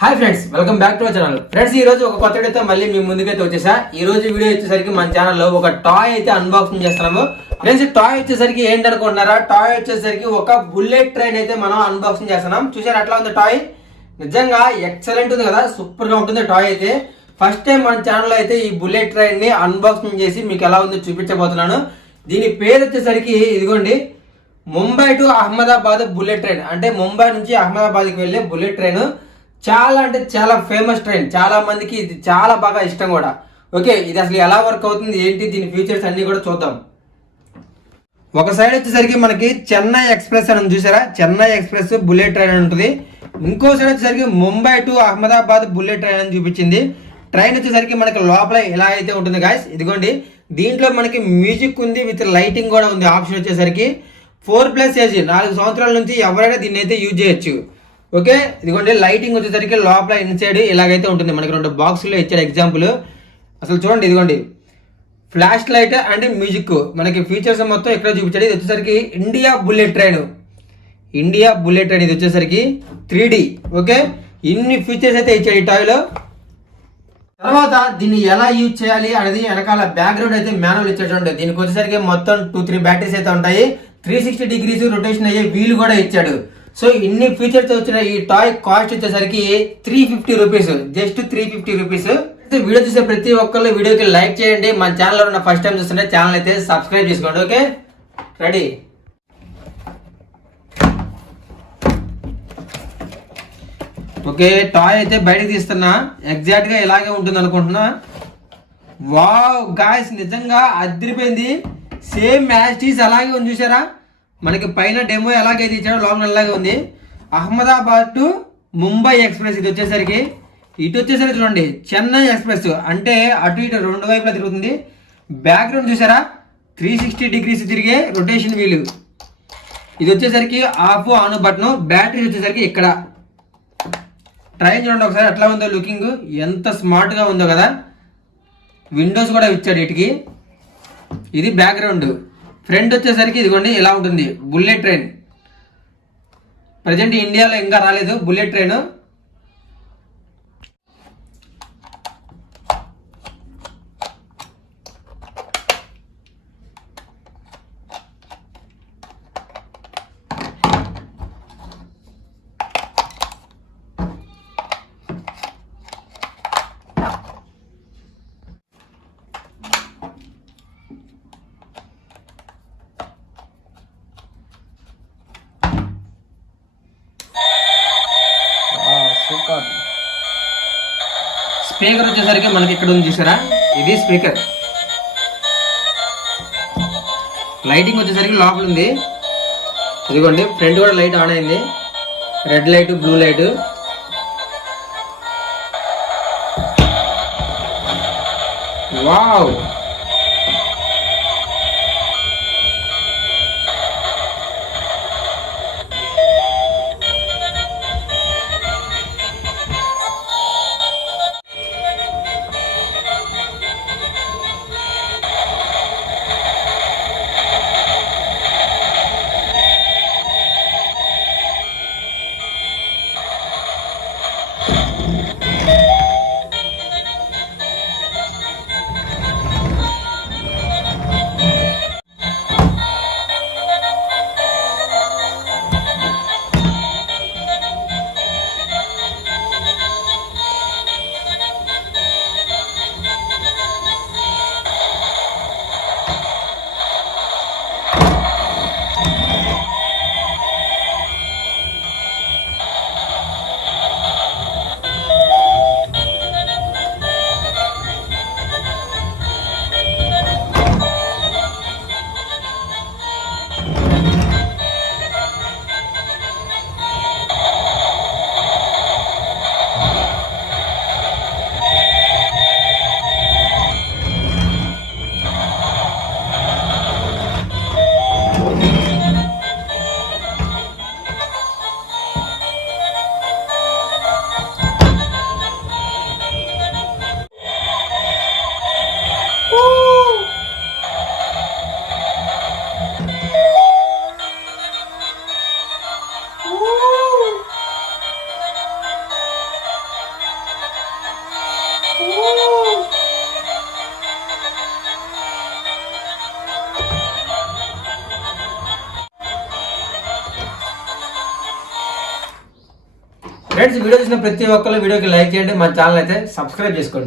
Hi friends, welcome back to our channel. Friends, ఈ రోజు ఒక కొత్త వీడియోతో మళ్ళీ మీ ముందుకైతే వచ్చేసా. ఈ రోజు వీడియో వచ్చేసరికి మన ఛానల్లో ఒక టాయ్ అయితే అన్బాక్సింగ్ చేస్తున్నాము. ఫ్రెండ్స్, టాయ్ వచ్చేసరికి ఏంటనుకుంటున్నారా? టాయ్ వచ్చేసరికి ఒక బుల్లెట్ ట్రైన్ అయితే మనం అన్బాక్సింగ్ చేస్తున్నాం. చూసారు అట్లా ఉంది టాయ్? నిజంగా ఎక్సలెంట్ ఉంది కదా, సూపర్ గా ఉంటుంది టాయ్ అయితే. ఫస్ట్ టైం మన ఛానల్లో అయితే ఈ బుల్లెట్ ట్రైన్ ని అన్బాక్సింగ్ చేసి మీకు ఎలా ఉందో చూపించబోతున్నాను. దీని పేరు వచ్చేసరికి ఇదిగోండి, Mumbai to Ahmedabad bullet train. అంటే ముంబై నుంచి అహ్మదాబాద్కి వెళ్ళే బుల్లెట్ ట్రైన్. చాలా అంటే చాలా ఫేమస్ ట్రైన్, చాలా మందికి ఇది చాలా బాగా ఇష్టం కూడా. ఓకే, ఇది అసలు ఎలా వర్క్ అవుతుంది ఏంటి, దీని ఫీచర్స్ అన్ని కూడా చూద్దాం. ఒక సైడ్ వచ్చేసరికి మనకి చెన్నై ఎక్స్ప్రెస్ అని చూసారా, చెన్నై ఎక్స్ప్రెస్ బుల్లెట్ ట్రైన్ అని ఉంటుంది. ఇంకో సైడ్ వచ్చేసరికి Mumbai to Ahmedabad bullet train అని చూపించింది. ట్రైన్ వచ్చేసరికి మనకి లోపల ఎలా అయితే ఉంటుంది గాయస్, ఇదిగోండి. దీంట్లో మనకి మ్యూజిక్ ఉంది, విత్ లైటింగ్ కూడా ఉంది. ఆప్షన్ వచ్చేసరికి 4+ ఏజ్ 4 సంవత్సరాల నుంచి ఎవరైనా దీన్ని అయితే యూజ్ చేయొచ్చు. ఓకే, ఇదిగోండి. లైటింగ్ వచ్చేసరికి లోపల ఇన్సైడ్ ఇలాగైతే ఉంటుంది. మనకి 2 బాక్సులు ఇచ్చాడు ఎగ్జాంపుల్. అసలు చూడండి, ఇదిగోండి, ఫ్లాష్ లైట్ అండ్ మ్యూజిక్. మనకి ఫీచర్స్ మొత్తం ఇక్కడ చూపించాడు. ఇది వచ్చేసరికి India bullet train, India bullet train. ఇది వచ్చేసరికి 3D. ఓకే, ఇన్ని ఫీచర్స్ అయితే ఇచ్చాడు ఈ టాయ్లో. తర్వాత దీన్ని ఎలా యూజ్ చేయాలి అనేది వెనకాల బ్యాక్గ్రౌండ్ అయితే మాన్యువల్ ఇచ్చాడు. చూడండి, దీనికి వచ్చేసరికి మొత్తం 2-3 బ్యాటరీస్ అయితే ఉంటాయి. 360 డిగ్రీస్ రొటేషన్ అయ్యే వీల్ కూడా ఇచ్చాడు. సో ఇన్ని ఫీచర్స్ వచ్చిన ఈ టాయ్ కాస్ట్ వచ్చేసరికి 350 రూపీస్, జస్ట్ 350 రూపీస్. వీడియో చూసే ప్రతి ఒక్కళ్ళు వీడియోకి లైక్ చేయండి. మన ఛానల్లో ఉన్న ఫస్ట్ టైం చూస్తుంటే ఛానల్ అయితే సబ్స్క్రైబ్ చేసుకోండి. Okay, ready. ఓకే, టాయ్ అయితే బయటకు తీస్తున్నా. ఎగ్జాక్ట్ గా ఇలాగే ఉంటుంది అనుకుంటున్నా. వావ్ గాయ్స్, నిజంగా అదిరిపోయింది. సేమ్ యాజ్ అలాగే ఉంది చూసారా. మనకి పైన డెమో ఎలాగైతే ఇచ్చాడో లోపల అలాగే ఉంది. Ahmedabad to Mumbai express. ఇది వచ్చేసరికి ఇటు వచ్చేసరికి చూడండి, చెన్నై ఎక్స్ప్రెస్. అంటే అటు ఇటు 2 వైపులా తిరుగుతుంది. బ్యాక్గ్రౌండ్ చూసారా, 360 డిగ్రీస్ తిరిగే రొటేషన్ వీలు. ఇది వచ్చేసరికి ఆఫ్ ఆన్ బటన్. బ్యాటరీ వచ్చేసరికి ఇక్కడ. ట్రైన్ చూడండి ఒకసారి ఎట్లా ఉందో లుకింగ్, ఎంత స్మార్ట్ గా ఉందో కదా. విండోస్ కూడా ఇచ్చాడు వీటికి. ఇది బ్యాక్గ్రౌండ్. ఫ్రంట్ వచ్చేసరికి ఇదిగోండి ఇలా ఉంటుంది బుల్లెట్ ట్రైన్. ప్రజెంట్ ఇండియాలో ఇంకా రాలేదు బుల్లెట్ ట్రైన్. స్పీకర్ వచ్చేసరికి మనకి ఇక్కడ ఉంది చూసారా, ఇది స్పీకర్. లైటింగ్ వచ్చేసరికి లోపల ఉంది. ఇదిగోండి, ఫ్రంట్ కూడా లైట్ ఆన్ అయింది. Red light, blue light. Wow, friends video చూసిన ప్రతి ఒక్కరు వీడియోకి లైక్ చేయండి, మన ఛానల్ అయితే సబ్స్క్రైబ్ చేసుకోండి.